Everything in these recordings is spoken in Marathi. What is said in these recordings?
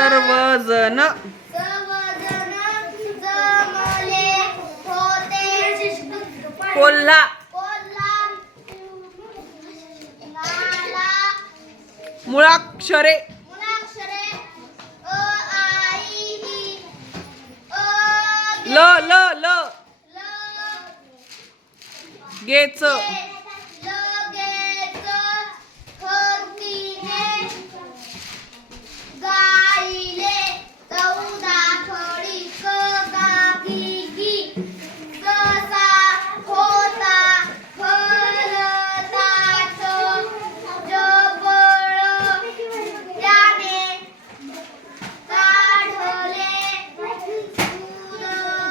सर्वजण. कोल्हा. मुळाक्षरे. ल ल ल. गेच.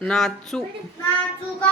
Naju, 狗